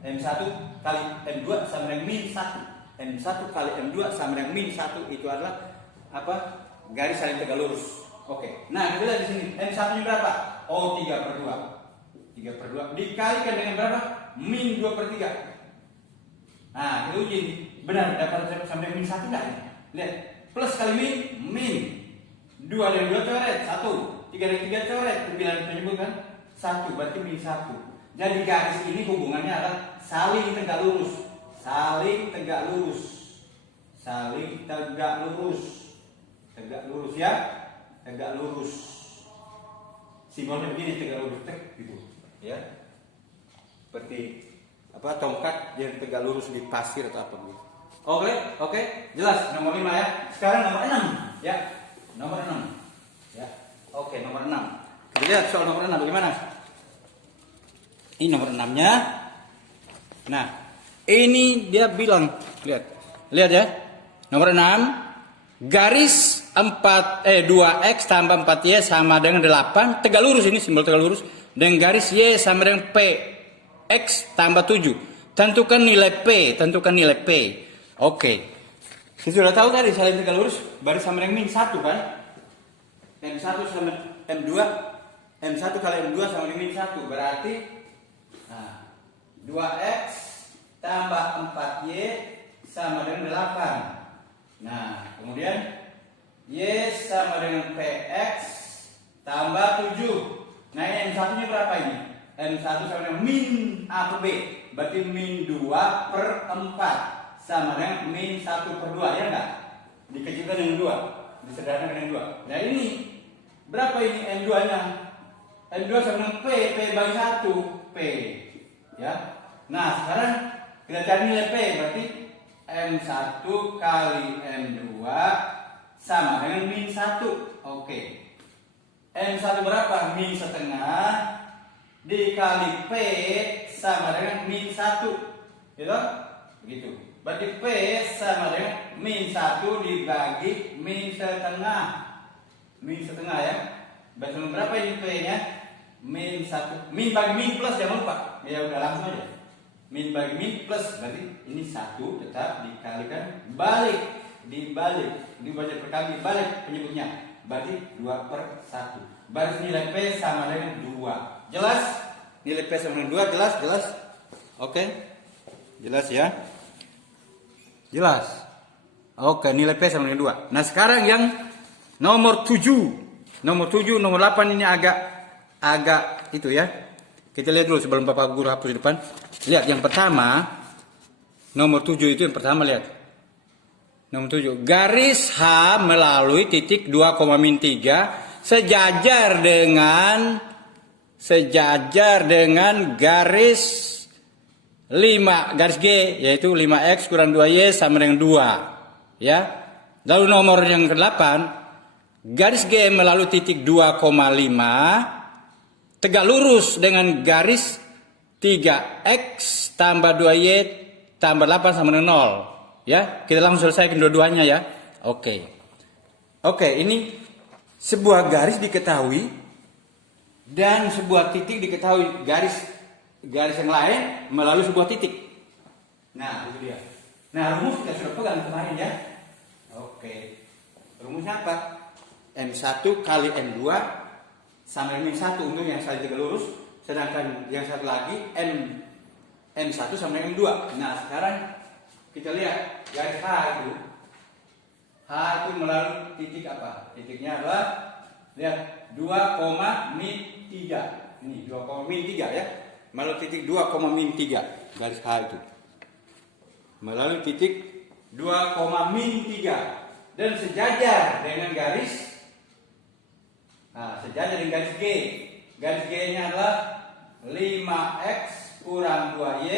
M1 kali M2 sama dengan min 1. M1 kali M2 sama dengan min 1 itu adalah apa? Garis saling tegak lurus. Oke. Nah, kita lihat di sini M1-nya berapa? Oh, 3/2. 3/2 dikalikan dengan berapa? Min 2/3. Nah, kita uji Benar, dapat sama dengan min 1 enggak? Lihat, plus kali min, min. 2 dan 2 coret, 1. 3 dan 3 coret, bilangan penyebut kan? 1, berarti min 1. Jadi garis ini hubungannya adalah saling tegak lurus. Saling tegak lurus. Saling tegak lurus. Tegak lurus ya. Tegak lurus. Simbolnya begini, tegak lurus, gitu. Ya. Seperti apa, tongkat yang tegak lurus di pasir atau apa gitu. Oke, jelas nomor 5 ya. Sekarang nomor 6 ya. Nomor 6. Ya. Oke, nomor 6. Kita lihat soal nomor 6 bagaimana? Ini nomor 6-nya. Nah, ini dia bilang, lihat ya. Nomor 6, garis 2x tambah 4y sama dengan 8, tegak lurus, ini simbol tegak lurus, dan garis y sama dengan p x tambah 7. Tentukan nilai P. Oke. Kita sudah tahu tadi saling tegak lurus baris sama dengan min 1 kan? M1 sama M2. M1 kali M2 sama dengan min 1. Berarti 2x tambah 4y sama dengan 8. Nah, kemudian y sama dengan px tambah 7. Nah, ini M1 nya berapa ini? M1 sama dengan min A per B. Berarti min 2 per 4 sama dengan min 1 per 2, ya enggak? Dikecilkan dengan 2, disederhanakan dengan 2. Nah, ini berapa ini M2 nya? M2 sama dengan P bagi 1, P. Ya. Nah, sekarang kita cari nilai P, berarti M1 kali M2 sama dengan min 1. Oke. M1 berapa? Min setengah dikali P sama dengan min 1. Gitu? Begitu. Berarti P sama dengan min 1 dibagi min setengah. Min setengah ya. Berarti berapa ini P-nya? Min 1. Min bagi min plus, jangan lupa. Ya udah langsung aja. Min bagi min plus, berarti ini 1 tetap dikalikan balik. Dibalik. Dibaca per kali balik penyebutnya. Berarti 2 per 1. Berarti nilai P sama dengan 2. Jelas? Nilai P sama dengan 2, jelas? Oke. Jelas ya? Jelas. Oke, nilai P sama dengan 2. Nah, sekarang yang nomor 7. Nomor 7, nomor 8 ini agak itu ya. Kita lihat dulu sebelum Bapak Guru hapus di depan. Lihat yang pertama. Nomor 7 itu yang pertama, lihat. Nomor 7. Garis H melalui titik 2,-3 sejajar dengan garis 5 garis G, yaitu 5x kurang 2y sama dengan 2. Ya. Lalu nomor yang ke-8, garis G melalui titik 2,5 tegak lurus dengan garis 3x tambah 2y tambah 8 sama dengan 0. Ya, kita langsung selesaikan dua-duanya ya. Oke, ini sebuah garis diketahui dan sebuah titik diketahui, garis yang lain melalui sebuah titik. Nah, itu dia. Nah, rumus kita sudah pegang kemarin ya. Oke. Rumusnya apa? M1 kali M2 sama dengan min 1 untuk yang saling tegak lurus, sedangkan yang satu lagi M1 sama dengan M2. Nah, sekarang kita lihat garis H itu. H itu melalui titik apa? Titiknya adalah lihat 2,-3. Ini 2,-3 ya. Melalui titik 2,-3 garis H itu. Melalui titik 2,-3 dan sejajar dengan garis G. Garis G-nya adalah 5x kurang 2y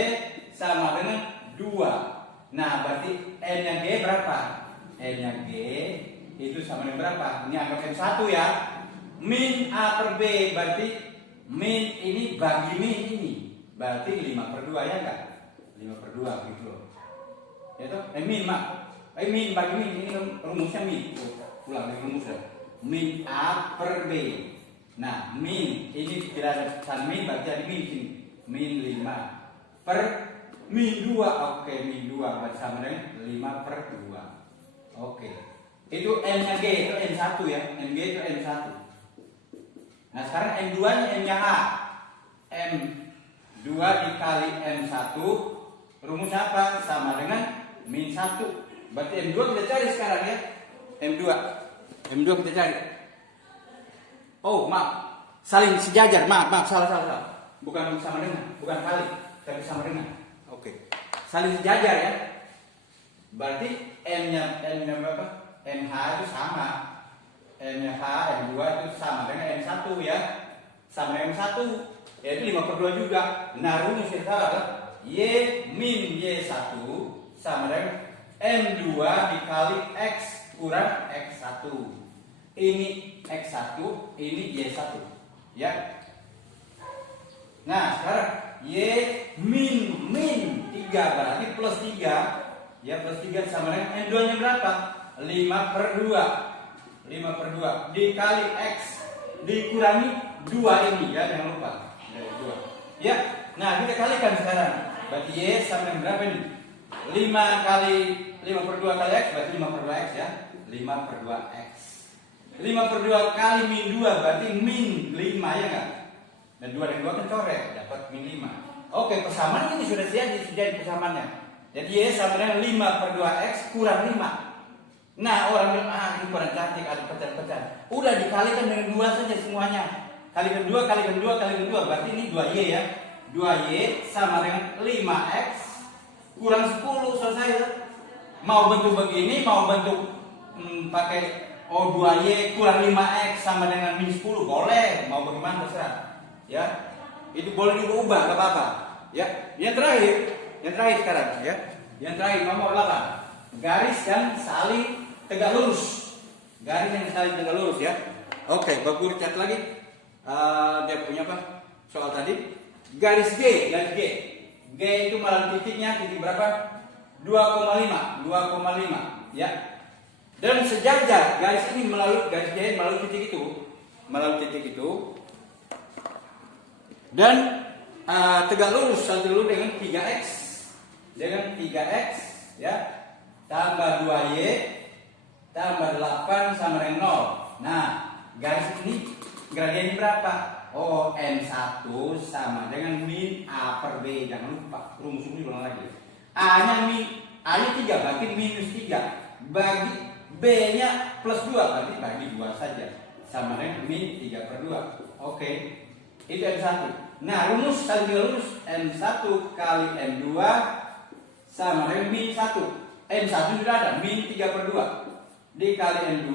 sama dengan 2. Nah, berarti N-nya G berapa? N-nya G itu sama dengan berapa? Ini anggap M1 ya. Min A per B, berarti min ini bagi min ini. Berarti 5 per 2 ya enggak? 5 per 2 gitu loh. Ya toh? Min bagi min, ini rumusnya min. Ulang dari rumusnya. Min A per B. Nah, min ini tidak ada pesan min, berarti ada min sini. Min 5 per min 2. Oke, min 2 berarti sama dengan 5 per 2. Oke. Itu N-nya G, itu N1 ya. N-G itu N1. Nah, sekarang M2 nya N-nya A. M2 dikali M1 rumusnya apa? Sama dengan min 1. Berarti M2 kita cari sekarang ya. M2 kita cari. Oh maaf, saling sejajar. Maaf, salah. Bukan sama dengan, bukan kali, tapi sama dengan. Oke, saling sejajar ya. Berarti M-nya berapa? MH itu sama. M-nya H, M2 itu sama dengan M1 ya. Sama dengan M1, yaitu 5/2 juga. Nah, rumus kita salah. Y min Y1 sama dengan M2 dikali X kurang X1. Ini X1, ini Y1 ya. Nah sekarang Y min 3 berarti plus 3 ya, plus 3 sama dengan M2 nya berapa? 5/2 dikali X dikurangi 2 ini ya, jangan lupa dari 2 ya. Nah kita kalikan sekarang, berarti Y sama dengan berapa ini? 5/2 kali X berarti 5/2X ya. 5/2X 5/2 kali min 2 berarti min 5 ya enggak? Dan 2 dan 2 kan coret, dapat min 5. Oke, persamaan ini sudah jadi persamaannya. Jadi Y sama dengan 5/2X kurang 5. Nah orang bilang, ini kurang cantik, ada pecahan-pecahan. Udah dikalikan dengan 2 saja semuanya. Kalikan 2, berarti ini 2Y ya. 2Y sama dengan 5X kurang 10, selesai. Mau bentuk begini, mau bentuk pakai 2Y kurang 5X sama dengan min 10, boleh. Mau bagaimana terserah. Ya, itu boleh diubah, gak apa-apa. Ya, yang terakhir sekarang ya. Yang terakhir nomor 8. Garis yang saling tegak lurus. Ya. Oke, bagus cat lagi. Dia punya apa? Soal tadi. Garis G. G itu melalui titiknya, titik berapa? 2,5 ya. Dan sejajar garis ini garis G melalui titik itu. Dan tegak lurus dulu dengan 3x ya, tambah 2y tambah 8 sama dengan 0. Nah garis ini gradiennya berapa? Oh, M1 sama dengan min A/B. Jangan lupa rumus ini ulang lagi. A nya 3 berarti minus 3, bagi B nya plus 2 berarti bagi 2 saja, sama dengan min 3/2. Oke, itu M1. Nah rumus saling tegak lurus M1 kali M2 sama dengan min 1. M1 sudah ada, min 3/2 dikali M2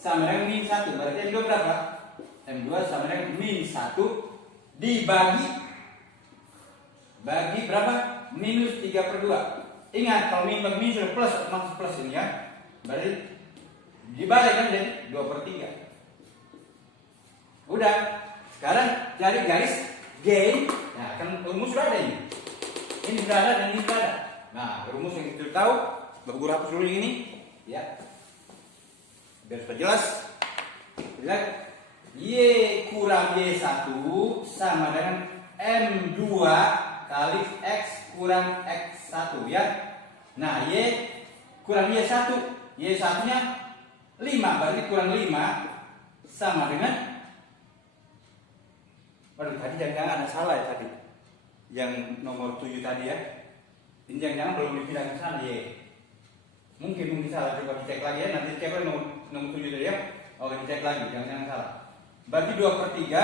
sama dengan min 1. Berarti M2 berapa? M2 sama dengan min 1 dibagi berapa? Minus 3/2. Ingat kalau min bagi min sudah plus, maksud plus ini ya. Berarti dibalik kan jadi 2/3. Udah. Sekarang cari garis G. Nah, kan rumus sudah ada ini. Ini sudah ada dan ini sudah ada. Nah, rumus yang kita tahu, Bapak hapus dulu ini, ya. Biar supaya jelas. Lihat, Y kurang Y1 sama dengan M2 kali X kurang X1 ya. Nah, Y kurang Y1. Y1-nya 5, berarti kurang 5 sama dengan, waduh, tadi jangan-jangan ada salah ya tadi. Yang nomor 7 tadi ya. Ini jangan-jangan belum dipindah ke sana ya. Mungkin salah, coba dicek lagi ya. Nanti cek lagi nomor 7 tadi ya. Oke, dicek lagi, jangan-jangan salah. Berarti 2/3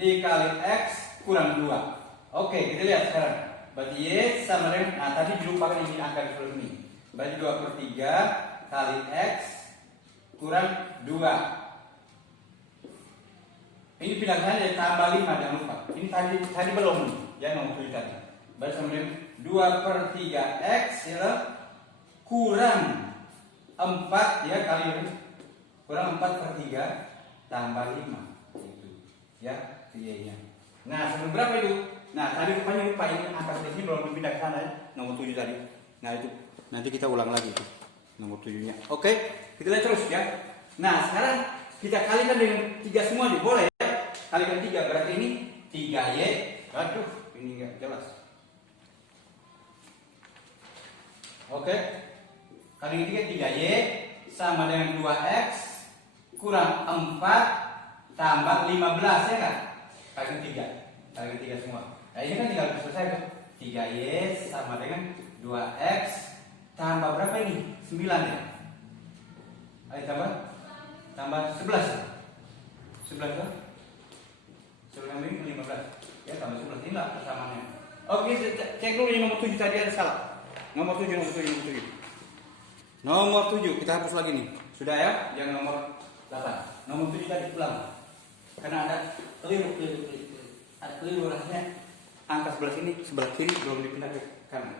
dikali X kurang 2. Oke, kita lihat sekarang. Berarti Y sama dengan, nah tadi dilupakan ini angka di sebelah sini. Berarti 2/3 kali X kurang 2. Ini pindahkan jadi tambah 5, jangan lupa. Ini tadi belum ya, nomor 7 tadi. Berarti sama dengan 2/3x ya, kurang 4 ya, kali kurang 4/3 tambah 5 itu ya, Y-nya. Nah, sebelum berapa itu? Nah, tadi rupanya lupa ini angka di sini belum dipindah ke sana ya, nomor 7 tadi. Nah, itu nanti kita ulang lagi itu nomor 7-nya. Oke, kita lihat terus ya. Nah, sekarang kita kalikan dengan 3 semua nih, boleh ya? Kalikan 3 berarti ini 3Y. Aduh, ini enggak jelas. Oke. Kali 3Y sama dengan 2X kurang 4 tambah 15 ya kan? Kali 3 semua. Nah, ini kan tinggal selesai kan? 3Y sama dengan 2x tambah berapa ini? 9 ya? Ayo tambah 11. 11 kan? 11 ini 15. Ya tambah 11, ini lah persamaannya. Oke, cek dulu ini nomor 7 tadi ada salah. Nomor 7. Nomor 7 kita hapus lagi nih. Sudah ya? Yang nomor 8. Nomor 7 tadi ulang. Karena ada keliru. Ada keliru rasanya. Angka sebelah sini, sebelah kiri belum dipindah ke kanan.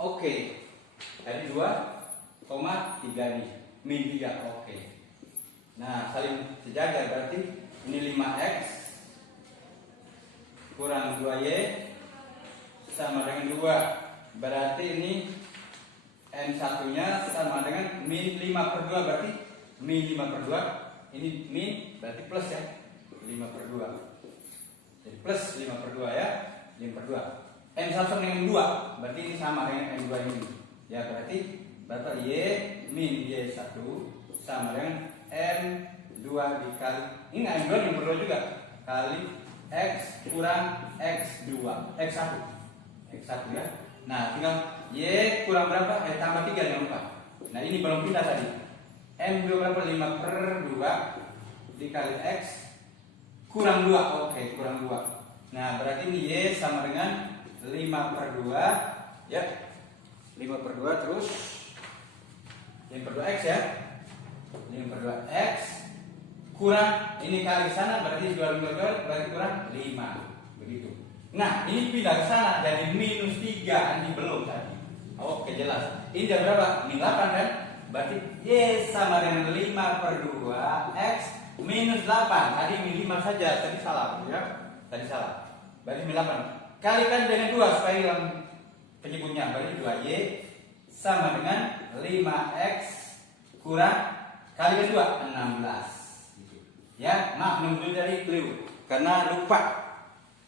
Oke. Tadi 2,3 nih. Min 3. Oke. Nah, saling sejajar berarti ini 5x kurang 2y sama dengan 2. Berarti ini M1 nya sama dengan min 5/2, berarti min 5/2. Ini min berarti plus ya, 5/2. Jadi plus 5/2 ya, 5/2. M1 sama dengan 2, berarti ini sama dengan M2 ini. Ya berarti berapa y min y1 sama dengan M2 dikali, ini M2 yang berdua juga, kali X kurang X1 ya. Nah tinggal Y kurang berapa? Tambah 3 jangan lupa. Nah ini belum pindah tadi. M2 berapa? 5/2 dikali X kurang 2. Oke, kurang 2. Nah berarti ini Y sama dengan 5/2 ya. 5/2 terus 5/2X ya. 5/2X kurang ini kali sana berarti 2 berarti kurang 5 begitu. Nah ini pindah ke sana jadi minus 3, ini belum tadi. Oke jelas. Ini udah berapa? Min 8 kan? Berarti Y sama dengan 5/2 X minus 8. Tadi min 5 saja, tadi salah ya. Tadi salah. Berarti min 8. Kalikan dengan 2 supaya hilang penyebutnya. Berarti 2Y sama dengan 5X kurang kali 2 16. Ya, maaf menurut dari keliru karena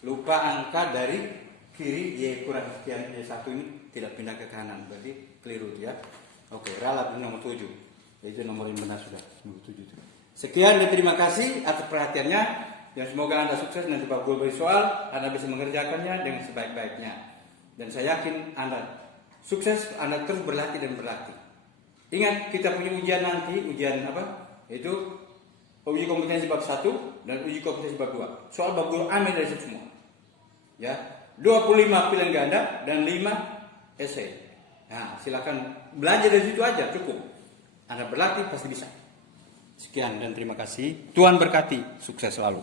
lupa angka dari kiri y kurang sekian y1 ini tidak pindah ke kanan, berarti keliru ya. Oke, ralat nomor 7. Itu nomor yang benar sudah, nomor 7 itu. Sekian dan terima kasih atas perhatiannya. Dan semoga Anda sukses nanti Pak Guru beri soal, Anda bisa mengerjakannya dengan sebaik-baiknya. Dan saya yakin Anda sukses, Anda terus berlatih dan berlatih. Ingat, kita punya ujian nanti, ujian apa? Itu uji kompetensi bab 1 dan uji kompetensi bab 2. Soal bab guru ambil dari situ semua. Ya, 25 pilihan ganda dan 5 esai. Nah, silakan belajar dari situ aja cukup. Anda berlatih pasti bisa. Sekian dan terima kasih. Tuhan berkati, sukses selalu.